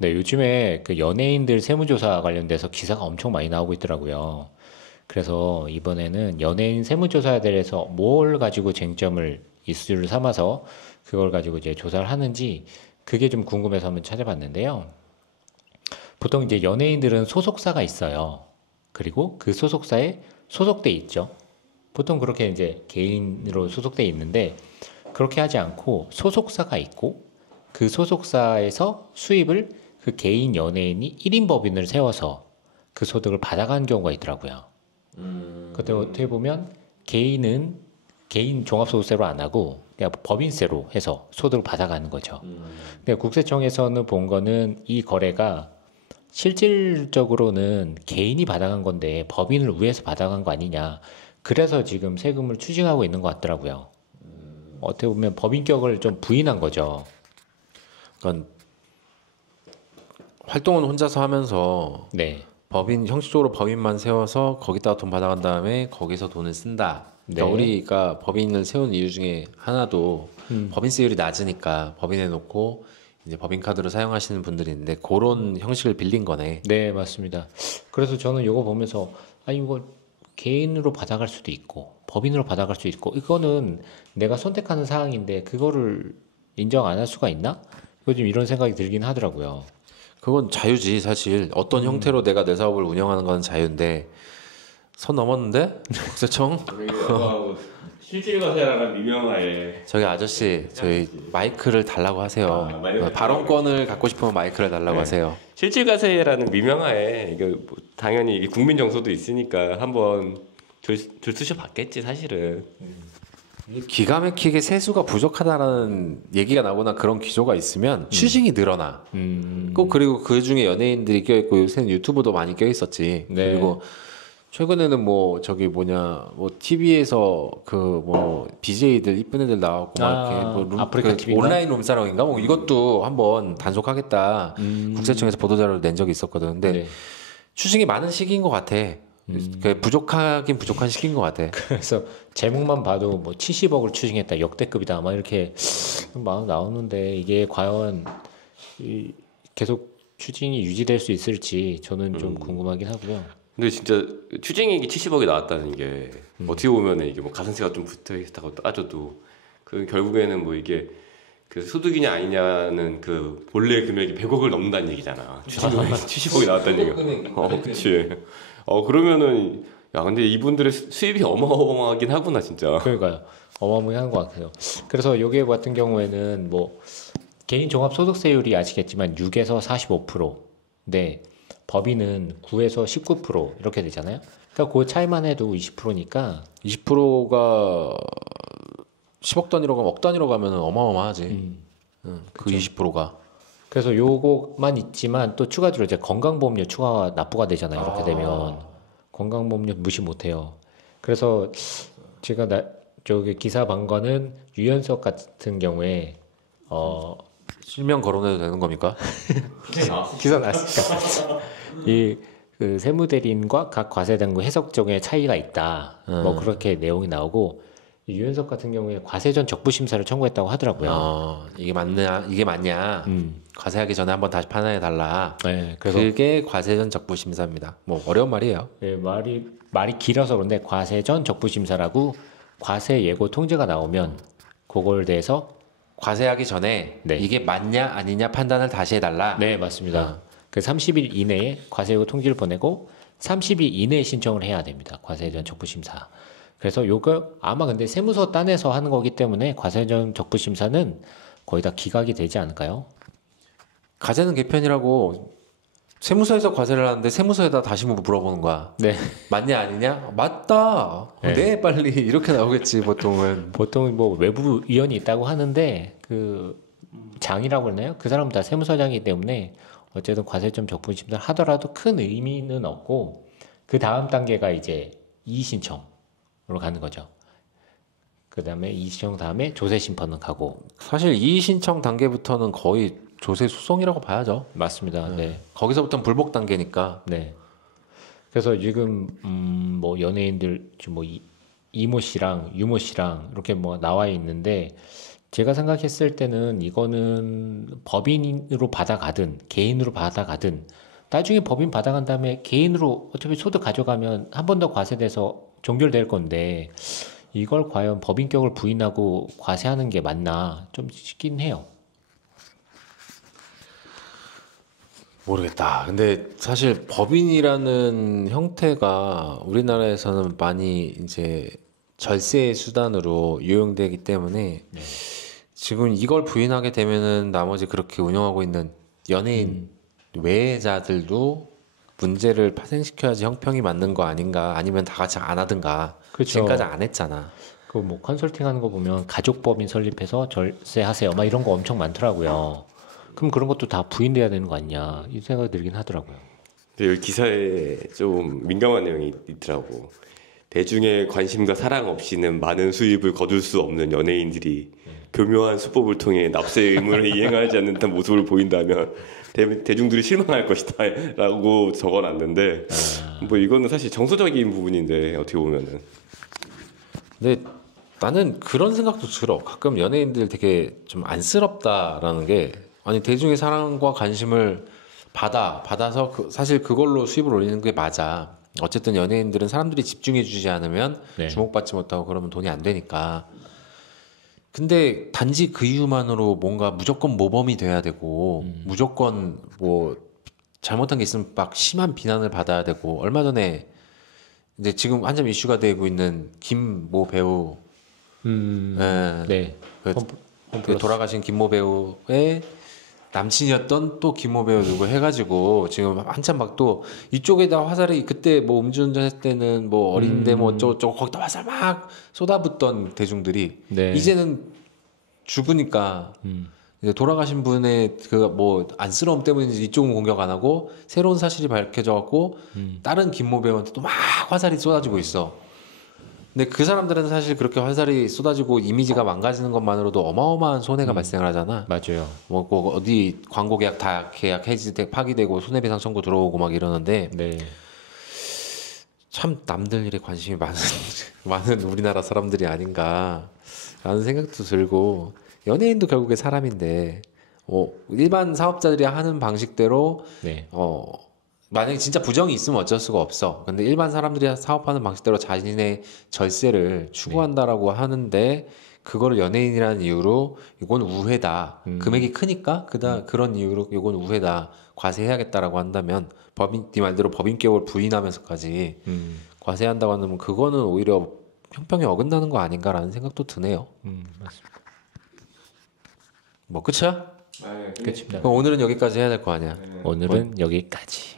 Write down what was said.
네, 요즘에 그 연예인들 세무조사 관련돼서 기사가 엄청 많이 나오고 있더라고요. 그래서 이번에는 연예인 세무조사에 대해서 뭘 가지고 쟁점을 이슈를 삼아서 그걸 가지고 이제 조사를 하는지 그게 좀 궁금해서 한번 찾아봤는데요. 보통 이제 연예인들은 소속사가 있어요. 그리고 그 소속사에 소속돼 있죠. 보통 그렇게 이제 개인으로 소속돼 있는데 그렇게 하지 않고 소속사가 있고 그 소속사에서 수입을 그 개인 연예인이 1인 법인을 세워서 그 소득을 받아가는 경우가 있더라고요. 그때 어떻게 보면 개인은 개인 종합소득세로 안 하고 그냥 법인세로 해서 소득을 받아가는 거죠. 근데 국세청에서는 본 거는 이 거래가 실질적으로는 개인이 받아간 건데 법인을 위해서 받아간 거 아니냐. 그래서 지금 세금을 추징하고 있는 것 같더라고요. 어떻게 보면 법인격을 좀 부인한 거죠. 그러니까 활동은 혼자서 하면서 네. 법인 형식적으로 법인만 세워서 거기다가 돈 받아간 다음에 거기서 돈을 쓴다. 그러니까 네. 우리가 법인을 세운 이유 중에 하나도 법인세율이 낮으니까 법인해 놓고 이제 법인 카드로 사용하시는 분들이 있는데 그런 형식을 빌린 거네. 네, 맞습니다. 그래서 저는 이거 보면서, 이거 개인으로 받아갈 수도 있고, 법인으로 받아갈 수 있고, 이거는 내가 선택하는 사항인데, 그거를 인정 안 할 수가 있나? 요즘 이런 생각이 들긴 하더라고요. 그건 자유지 사실. 어떤 형태로 내가 내 사업을 운영하는 건 자유인데 선 넘었는데 국세청 실질거래라는 미명하에 저기 아저씨 저희 마이크를 달라고 하세요. 마이크를 발언권을 갖고 싶으면 마이크를 달라고 네. 하세요. 실질과세라는 미명하에 이거 뭐 당연히 이게 국민 정서도 있으니까 한번 들쑤셔 봤겠지 사실은. 기가 막히게 세수가 부족하다라는 얘기가 나거나 그런 기조가 있으면 추징이 늘어나. 꼭 그리고 그 중에 연예인들이 껴있고 요새는 유튜브도 많이 껴있었지. 네. 그리고 최근에는 뭐 저기 뭐냐 뭐 TV에서 그 뭐 BJ들 이쁜 애들 나왔고 막 이렇게 뭐 아프리카 TV인가? 온라인 룸사롱인가 뭐 이것도 한번 단속하겠다 국세청에서 보도자료를 낸 적이 있었거든. 근데 네. 추징이 많은 시기인 것 같아. 그 부족하긴 부족한 시기인 것 같아. 그래서 제목만 봐도 뭐 70억을 추징했다, 역대급이다, 막 이렇게 막 나오는데 이게 과연 계속 추징이 유지될 수 있을지 저는 좀 궁금하긴 하고요. 근데 진짜 추징액이 70억이 나왔다는 게 어떻게 보면 이게 뭐 가산세가 좀 붙어 있다고 따져도 그 결국에는 뭐 이게 그 소득이냐 아니냐는 그 본래 금액이 100억을 넘는다는 얘기잖아. 추징금이 70억이 나왔다는 얘기가. 그치. 그러면은 야 근데 이분들의 수입이 어마어마하긴 하구나 진짜. 그러니까요. 어마어마한 것 같아요. 그래서 여기 같은 경우에는 뭐 개인 종합소득세율이 아시겠지만 6에서 45%인데 법인은 9에서 19% 이렇게 되잖아요. 그러니까 그 차이만 해도 20%니까 20%가 10억 단위로 가면 억 단위로 가면 어마어마하지. 그 20%가. 그래서 요것만 있지만 또 추가적으로 이제 건강보험료 추가 납부가 되잖아요. 이렇게 되면 건강보험료 무시 못해요. 그래서 제가 저기 기사 본 거는 유연석 같은 경우에 실명 거론해도 되는 겁니까? 기사 났으니까 이그 세무대리인과 각 과세당국 해석정의 차이가 있다. 뭐 그렇게 내용이 나오고 이 유연석 같은 경우에 과세전 적부심사를 청구했다고 하더라고요. 이게 맞냐, 이게 맞냐. 과세하기 전에 한번 다시 판단해 달라. 네, 그래서 그게 과세전 적부심사입니다. 뭐 어려운 말이에요. 예, 말이 길어서 그런데 과세전 적부심사라고 과세 예고 통지가 나오면 그걸 대해서 과세하기 전에 네. 이게 맞냐 아니냐 판단을 다시 해달라. 네, 맞습니다. 그 30일 이내에 과세 예고 통지를 보내고 30일 이내에 신청을 해야 됩니다. 과세전 적부심사. 그래서 요거 아마 근데 세무서 딴에서 하는 거기 때문에 과세전 적부심사는 거의 다 기각이 되지 않을까요? 과세는 개편이라고 세무서에서 과세를 하는데 세무서에다 다시 물어보는 거야. 네. 맞냐 아니냐? 맞다. 네. 네, 빨리 이렇게 나오겠지 보통은. 보통 뭐 외부 위원이 있다고 하는데 그 장이라고 그러나요? 그 사람은 다 세무서장이기 때문에 어쨌든 과세점 적부심사를 하더라도 큰 의미는 없고 그 다음 단계가 이제 이의신청으로 가는 거죠. 그 다음에 이의신청 다음에 조세심판은 가고 사실 이의 신청 단계부터는 거의 조세 소송이라고 봐야죠. 맞습니다. 네. 거기서부터는 불복 단계니까. 네. 그래서 지금 뭐 연예인들 지금 뭐 이모 씨랑 유모 씨랑 이렇게 뭐 나와 있는데 제가 생각했을 때는 이거는 법인으로 받아가든 개인으로 받아가든 나중에 법인 받아간 다음에 개인으로 어차피 소득 가져가면 한 번 더 과세돼서 종결될 건데 이걸 과연 법인격을 부인하고 과세하는 게 맞나 좀 싶긴 해요. 모르겠다. 근데 사실 법인이라는 형태가 우리나라에서는 많이 이제 절세 수단으로 유용되기 때문에 지금 이걸 부인하게 되면은 나머지 그렇게 운영하고 있는 연예인 외자들도 문제를 파생시켜야지 형평이 맞는 거 아닌가, 아니면 다 같이 안 하든가. 그렇죠. 지금까지 안 했잖아. 그 뭐 컨설팅 하는 거 보면 가족법인 설립해서 절세하세요. 막 이런 거 엄청 많더라고요. 그럼 그런 것도 다 부인돼야 되는 거 아니냐 이 생각이 들긴 하더라고요. 근데 여기 기사에 좀 민감한 내용이 있더라고. 대중의 관심과 사랑 없이는 많은 수입을 거둘 수 없는 연예인들이 교묘한 수법을 통해 납세 의무를 이행하지 않는 듯한 모습을 보인다면 대중들이 실망할 것이다 라고 적어놨는데 뭐 이거는 사실 정서적인 부분인데 어떻게 보면은 근데 나는 그런 생각도 들어. 가끔 연예인들 되게 좀 안쓰럽다라는 게, 아니 대중의 사랑과 관심을 받아서 사실 그걸로 수입을 올리는 게 맞아. 어쨌든 연예인들은 사람들이 집중해주지 않으면 네. 주목받지 못하고 그러면 돈이 안 되니까. 근데 단지 그 이유만으로 뭔가 무조건 모범이 돼야 되고 무조건 뭐 잘못한 게 있으면 막 심한 비난을 받아야 되고, 얼마 전에 이제 지금 한참 이슈가 되고 있는 김모 배우, 예, 네. 그 홈플러스. 돌아가신 김모 배우의 남친이었던 또 김모 배우 누구 해가지고 지금 한참 막 또 이쪽에다 화살이, 그때 뭐 음주운전 했을 때는 뭐 어린데 뭐 어쩌고저쩌고 거기다 화살 막 쏟아붓던 대중들이 네. 이제는 죽으니까 이제 돌아가신 분의 그 뭐 안쓰러움 때문에 이쪽은 공격 안 하고 새로운 사실이 밝혀져 갖고 다른 김모 배우한테 또 막 화살이 쏟아지고 있어. 근데 그 사람들은 사실 그렇게 화살이 쏟아지고 이미지가 망가지는 것만으로도 어마어마한 손해가 발생을 하잖아. 맞아요. 뭐 어디 광고 계약 다 계약 해지 파기되고 손해배상 청구 들어오고 막 이러는데, 네. 참 남들 일에 관심이 많은 우리나라 사람들이 아닌가라는 생각도 들고, 연예인도 결국에 사람인데 일반 사업자들이 하는 방식대로 네. 만약에 진짜 부정이 있으면 어쩔 수가 없어. 근데 일반 사람들이 사업하는 방식대로 자신의 절세를 추구한다라고 하는데 그거를 연예인이라는 이유로 이건 우회다. 금액이 크니까 그런 이유로 이건 우회다. 과세해야겠다라고 한다면 네 말대로 법인격을 부인하면서까지 과세한다고 하면 그거는 오히려 형평에 어긋나는 거 아닌가라는 생각도 드네요. 맞습니다. 뭐 끝이야? 끝입니다. 그럼 오늘은 여기까지 해야 될 거 아니야. 오늘은 여기까지.